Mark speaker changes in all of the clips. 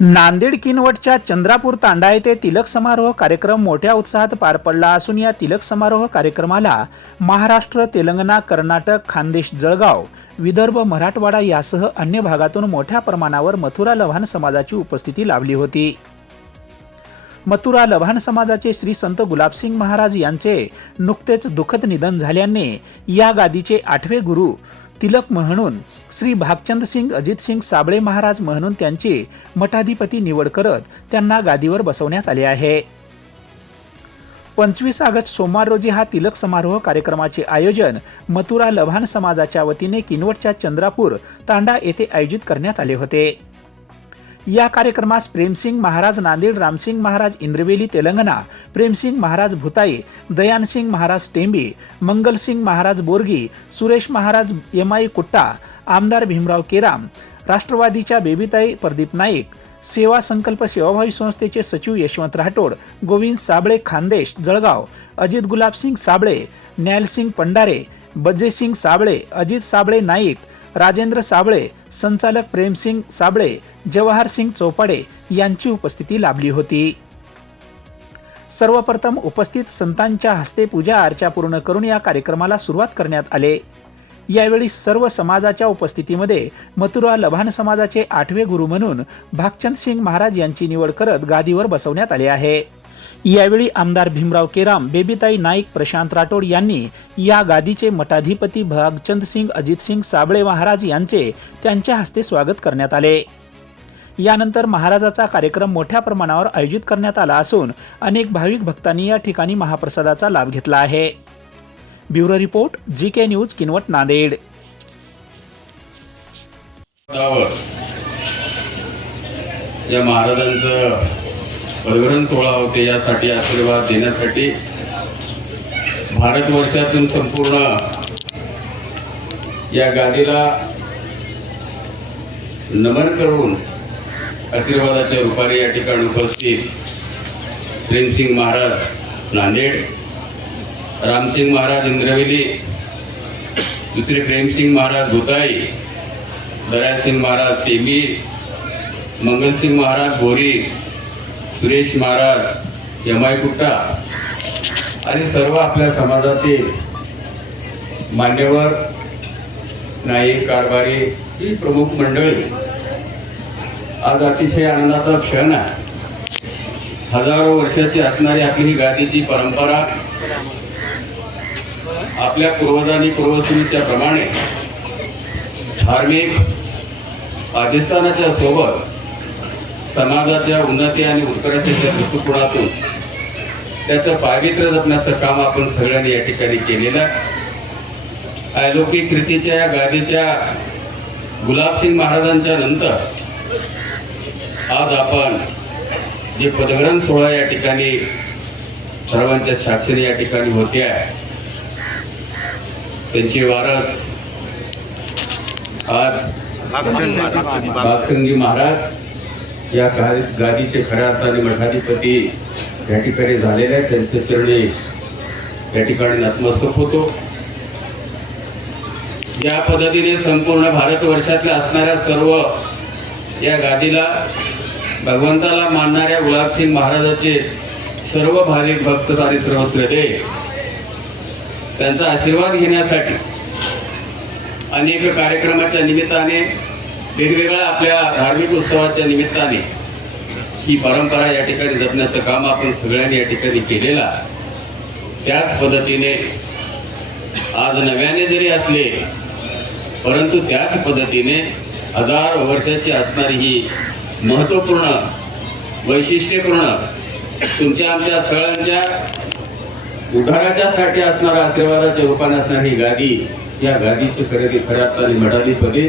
Speaker 1: नांदेड किनवटच्या चंद्रापूर तांडा येथे तिलक समारोह कार्यक्रम मोठ्या उत्साहात पार पडला असून या तिलक समारोह कार्यक्रमाला महाराष्ट्र तेलंगणा कर्नाटक खानदेश जळगाव विदर्भ मराठवाडा यासह अन्य भागातून मोठ्या प्रमाणावर मथुरा लव्हाण समाजाची उपस्थिती लाभली होती. मथुरा लव्हाण समाजाचे श्री संत गुलाबसिंग महाराज यांचे नुकतेच दुःखद निधन झाल्याने या गादीचे आठवे गुरु तिलक म्हणून श्री भागचंद सिंग अजित सिंग साबळे महाराज म्हणून त्यांची मठाधिपती निवड करत त्यांना गादीवर बसवण्यात आले आहे. पंचवीस ऑगस्ट सोमवार रोजी हा तिलक समारोह कार्यक्रमाचे आयोजन मथुरा लव्हाण समाजाच्या वतीने किनवटच्या चंद्रापूर तांडा येथे आयोजित करण्यात आले होते. या कार्यक्रमास प्रेमसिंग महाराज नांदेड रामसिंग महाराज इंद्रवेली तेलंगणा प्रेमसिंग महाराज भुताई दयानसिंग महाराज टेंबी मंगलसिंग महाराज बोरगी सुरेश महाराज यमाई कुट्टा आमदार भीमराव केराम राष्ट्रवादीच्या बेबीताई प्रदीप नाईक सेवा संकल्प सेवाभावी संस्थेचे सचिव यशवंत राठोड गोविंद साबळे खानदेश जळगाव अजित गुलाबसिंग साबळे न्यालसिंग पंडारे बजेसिंग साबळे अजित साबळे नाईक राजेंद्र साबळे संचालक प्रेमसिंग साबळे जवाहर सिंग चौपाडे यांची उपस्थिती लाभली होती. सर्वप्रथम उपस्थित संतांच्या हस्ते पूजा अर्चा पूर्ण करून या कार्यक्रमाला सुरुवात करण्यात आले. यावेळी सर्व समाजाच्या उपस्थितीमध्ये मथुरा लभान समाजाचे आठवे गुरु म्हणून भागचंद सिंग महाराज यांची निवड करत गादीवर बसवण्यात आले आहे. यावेळी आमदार भीमराव केराम बेबीताई नाईक प्रशांत राठोड यांनी या गादीचे मठाधिपती भागचंद सिंग अजित सिंग साबळे महाराज यांचे त्यांच्या हस्ते स्वागत करण्यात आले. यानंतर महाराजाचा कार्यक्रम मोठ्या प्रमाणावर आयोजित करण्यात आला असून अनेक भाविक भक्तांनी या ठिकाणी महाप्रसादाचा लाभ घेतला आहे. Bureau report G K news Kinwat Nanded.
Speaker 2: या महाराजांचं पदग्रहण सोहळा होते यासाठी आशीर्वाद देण्यासाठी भारतवर्षातून संपूर्ण या गादीला नमन करून आशीर्वादाच्या रूपाने या ठिकाणी उपस्थित प्रेमसिंग महाराज नांदेड रामसिंग महाराज इंद्रवेली दुसरे प्रेमसिंग महाराज भुताई दयासिंग महाराज टेंबी मंगलसिंग महाराज बोरी सुरेश महाराज यमायकुट्टा आणि सर्व आपल्या समाजातील मान्यवर नाईक कारभारी ही प्रमुख मंडळी आज अतिशय आनंदाचा क्षण आहे. हजारो वर्षाची असणारी आपली ही गादीची परंपरा आपल्या पूर्वजांनी पूर्वसुरीच्या प्रमाणे धार्मिक अधिष्ठानाच्या सोबत समाजाच्या उन्नती आणि उत्कर्षाच्या दृष्टिकोनातून त्याचं पावित्र्य जपण्याचं काम आपण सगळ्यांनी या ठिकाणी केलेलं आहे. अलौकिक कृतीच्या या गादीच्या गुलाबसिंग महाराजांच्या नंतर आज आपण जे पदग्रहण सोहळा या ठिकाणी सर्वांच्या साक्षीने या ठिकाणी होते आहे त्यांचे वारस. आज बागसंगी महाराज या गादीचे खऱ्या अर्थाने मठाधिपती या ठिकाणी झालेले आहेत. त्यांचे चरणी या ठिकाणी नतमस्तक होतो. या पद्धतीने संपूर्ण भारतवर्षातल्या असणाऱ्या सर्व या गादीला भगवंताला मानणाऱ्या गुलाबसिंग महाराजाचे सर्व भाविक भक्त आणि सर्व त्यांचा आशीर्वाद घेण्यासाठी अनेक कार्यक्रमाच्या निमित्ताने वेगवेगळ्या आपल्या धार्मिक उत्सवाच्या निमित्ताने ही परंपरा या ठिकाणी जपण्याचं काम आपण सगळ्यांनी या ठिकाणी केलेला त्याच पद्धतीने आज नव्याने जरी असले परंतु त्याच पद्धतीने हजार वर्षाची असणारी ही महत्त्वपूर्ण वैशिष्ट्यपूर्ण तुमच्या आमच्या सगळ्यांच्या उद्धाराच्यासाठी असणारा आशीर्वादाच्या रूपाने असणारी गादी या गादीची खरेदी खऱ्या अर्थाने मठाधिपती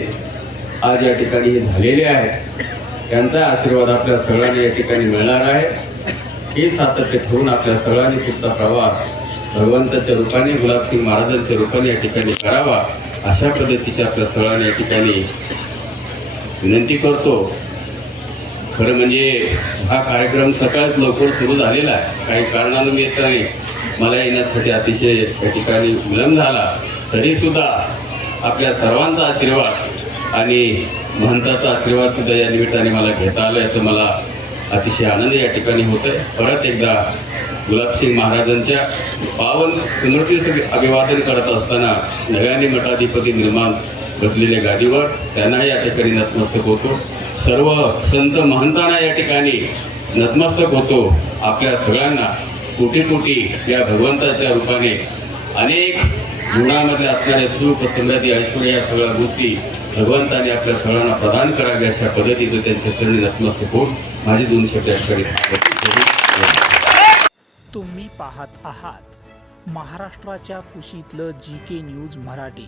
Speaker 2: आज या ठिकाणी हे झालेले आहेत त्यांचा आशीर्वाद आपल्या सगळ्यांना या ठिकाणी मिळणार आहे. हे सातत्य ठेवून आपल्या सगळ्यांनी पुढचा प्रवास भगवंताच्या रूपाने गुलाबसिंग महाराजांच्या रूपाने या ठिकाणी करावा अशा पद्धतीच्या आपल्या सगळ्यांना या ठिकाणी विनंती करतो. खरं म्हणजे हा कार्यक्रम सकाळीच लवकर सुरू झालेला आहे. काही कारणानं मिळत नाही. मला येण्यासाठी अतिशय या ठिकाणी विलंब झाला. तरीसुद्धा आपल्या सर्वांचा आशीर्वाद आणि महंताचा आशीर्वाद सुद्धा या निमित्ताने मला घेता आला याचं मला अतिशय आनंद या ठिकाणी होत आहे परत एकदा गुलाबसिंग महाराजांच्या पावन स्मृतीस अभिवादन करत असताना नव्याने मठाधिपती निर्माण बसलेल्या गादीवर त्यांना या ठिकाणी नतमस्तक होतो. सर्व संत महंतांना या ठिकाणी नतमस्तक होतो. आपल्या सगळ्यांना कोटी कोटी या भगवंताच्या रूपाने अनेक गुणामध्ये असणाऱ्या सुख समृद्धी ऐश्वर्य या सगळ्या गोष्टी भगवंताने आपल्या सगळ्यांना प्रदान कराव्या अशा पद्धतीचं त्यांच्या चरणी नतमस्तक होऊन माझे दोन शब्द
Speaker 1: तुम्ही पाहत आहात महाराष्ट्राच्या कुशीतलं जी के न्यूज मराठी.